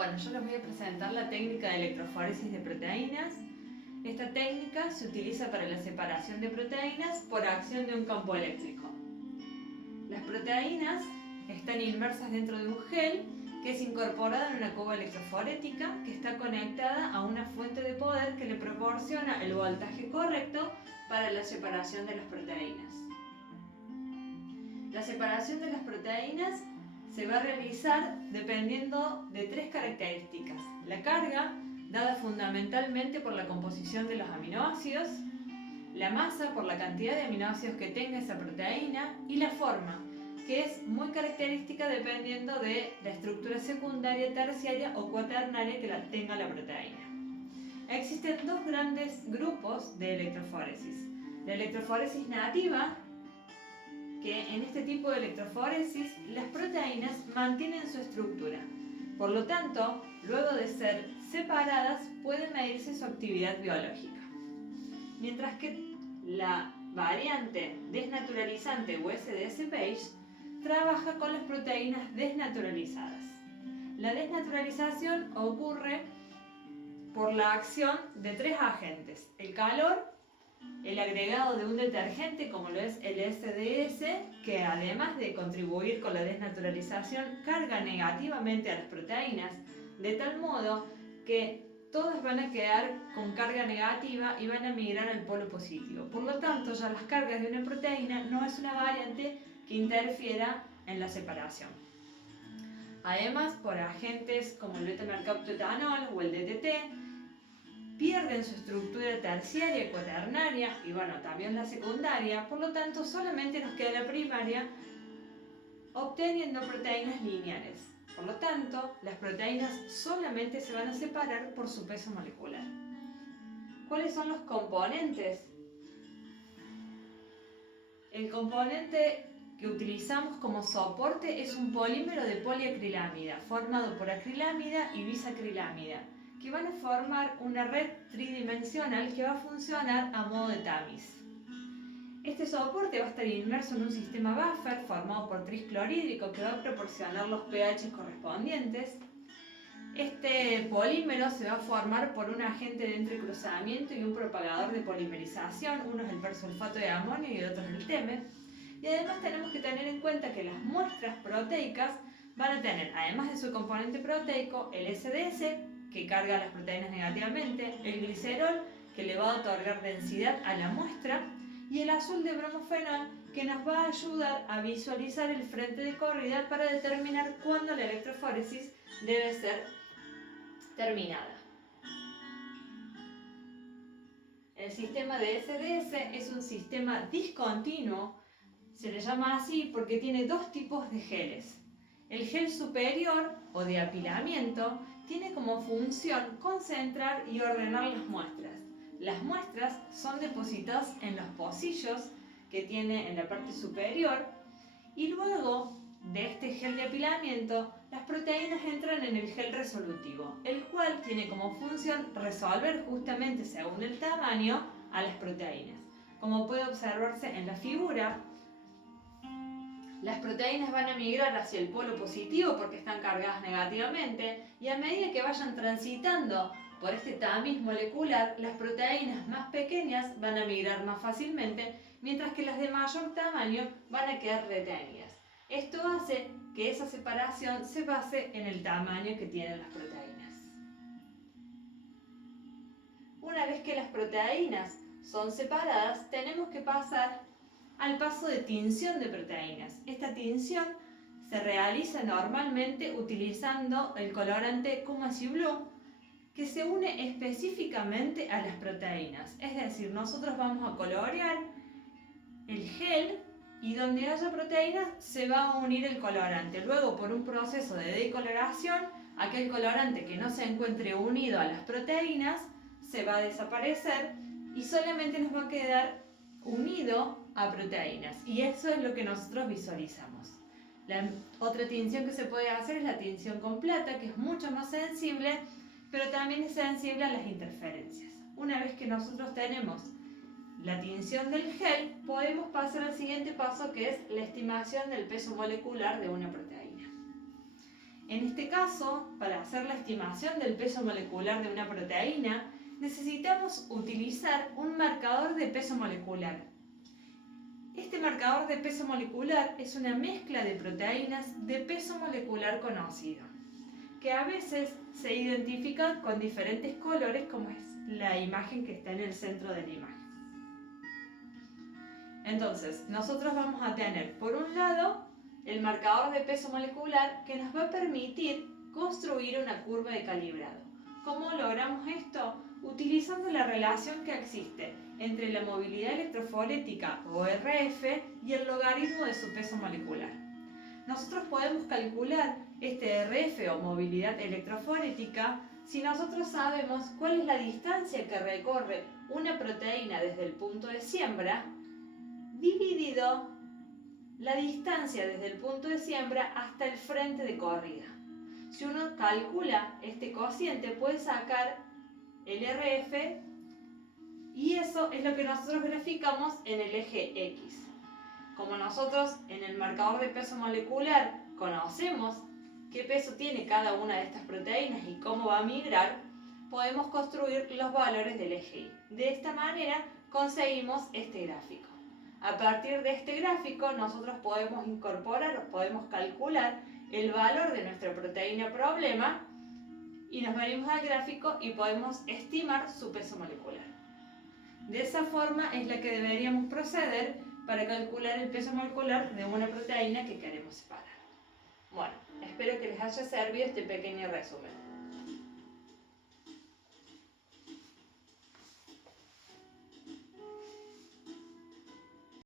Bueno, yo les voy a presentar la técnica de electroforesis de proteínas. Esta técnica se utiliza para la separación de proteínas por acción de un campo eléctrico. Las proteínas están inmersas dentro de un gel que es incorporado en una cuba electroforética que está conectada a una fuente de poder que le proporciona el voltaje correcto para la separación de las proteínas. La separación de las proteínas se va a realizar dependiendo de tres características: la carga, dada fundamentalmente por la composición de los aminoácidos, la masa por la cantidad de aminoácidos que tenga esa proteína y la forma, que es muy característica dependiendo de la estructura secundaria, terciaria o cuaternaria que tenga la proteína. Existen dos grandes grupos de electroforesis: la electroforesis nativa, que en este tipo de electroforesis las proteínas mantienen su estructura. Por lo tanto, luego de ser separadas puede medirse su actividad biológica. Mientras que la variante desnaturalizante o SDS-Page trabaja con las proteínas desnaturalizadas. La desnaturalización ocurre por la acción de tres agentes: el calor, el agregado de un detergente como lo es el SDS, que además de contribuir con la desnaturalización, carga negativamente a las proteínas, de tal modo que todas van a quedar con carga negativa y van a migrar al polo positivo. Por lo tanto, ya las cargas de una proteína no es una variante que interfiera en la separación. Además, por agentes como el beta-mercaptoetanol o el DTT, pierden su estructura terciaria y cuaternaria y también la secundaria, por lo tanto solamente nos queda la primaria, obteniendo proteínas lineares. Por lo tanto, las proteínas solamente se van a separar por su peso molecular. ¿Cuáles son los componentes? El componente que utilizamos como soporte es un polímero de poliacrilamida, formado por acrilamida y bisacrilamida, que van a formar una red tridimensional que va a funcionar a modo de tamiz. Este soporte va a estar inmerso en un sistema buffer formado por trisclorhídrico que va a proporcionar los pH correspondientes. Este polímero se va a formar por un agente de entrecruzamiento y un propagador de polimerización, uno es el persulfato de amonio y el otro es el TEME. Y además tenemos que tener en cuenta que las muestras proteicas van a tener, además de su componente proteico, el SDS, que carga las proteínas negativamente, el glicerol, que le va a otorgar densidad a la muestra, y el azul de bromofenol, que nos va a ayudar a visualizar el frente de corrida para determinar cuándo la electroforesis debe ser terminada. El sistema de SDS es un sistema discontinuo, se le llama así porque tiene dos tipos de geles. El gel superior, o de apilamiento, tiene como función concentrar y ordenar las muestras. Las muestras son depositadas en los pocillos que tiene en la parte superior y luego de este gel de apilamiento, las proteínas entran en el gel resolutivo, el cual tiene como función resolver justamente según el tamaño a las proteínas. Como puede observarse en la figura, las proteínas van a migrar hacia el polo positivo porque están cargadas negativamente, y a medida que vayan transitando por este tamiz molecular, las proteínas más pequeñas van a migrar más fácilmente, mientras que las de mayor tamaño van a quedar retenidas. Esto hace que esa separación se base en el tamaño que tienen las proteínas. Una vez que las proteínas son separadas, tenemos que pasar al paso de tinción de proteínas. Esta tinción se realiza normalmente utilizando el colorante Kumasi Blue, que se une específicamente a las proteínas. Es decir, nosotros vamos a colorear el gel y donde haya proteínas se va a unir el colorante. Luego, por un proceso de decoloración, aquel colorante que no se encuentre unido a las proteínas se va a desaparecer y solamente nos va a quedar unido a proteínas, y eso es lo que nosotros visualizamos. La otra tinción que se puede hacer es la tinción con plata, que es mucho más sensible, pero también es sensible a las interferencias. Una vez que nosotros tenemos la tinción del gel, podemos pasar al siguiente paso, que es la estimación del peso molecular de una proteína. En este caso, para hacer la estimación del peso molecular de una proteína, necesitamos utilizar un marcador de peso molecular. Este marcador de peso molecular es una mezcla de proteínas de peso molecular conocido, que a veces se identifican con diferentes colores, como es la imagen que está en el centro de la imagen. Entonces, nosotros vamos a tener, por un lado, el marcador de peso molecular que nos va a permitir construir una curva de calibrado. ¿Cómo logramos esto? Utilizando la relación que existe entre la movilidad electroforética, o RF, y el logaritmo de su peso molecular. Nosotros podemos calcular este RF o movilidad electroforética si nosotros sabemos cuál es la distancia que recorre una proteína desde el punto de siembra dividido la distancia desde el punto de siembra hasta el frente de corrida. Si uno calcula este cociente puede sacar el RF y eso es lo que nosotros graficamos en el eje X. Como nosotros en el marcador de peso molecular conocemos qué peso tiene cada una de estas proteínas y cómo va a migrar, podemos construir los valores del eje Y. De esta manera conseguimos este gráfico. A partir de este gráfico nosotros podemos incorporar o podemos calcular el valor de nuestra proteína problema y nos venimos al gráfico y podemos estimar su peso molecular. De esa forma es la que deberíamos proceder para calcular el peso molecular de una proteína que queremos separar. Bueno, espero que les haya servido este pequeño resumen.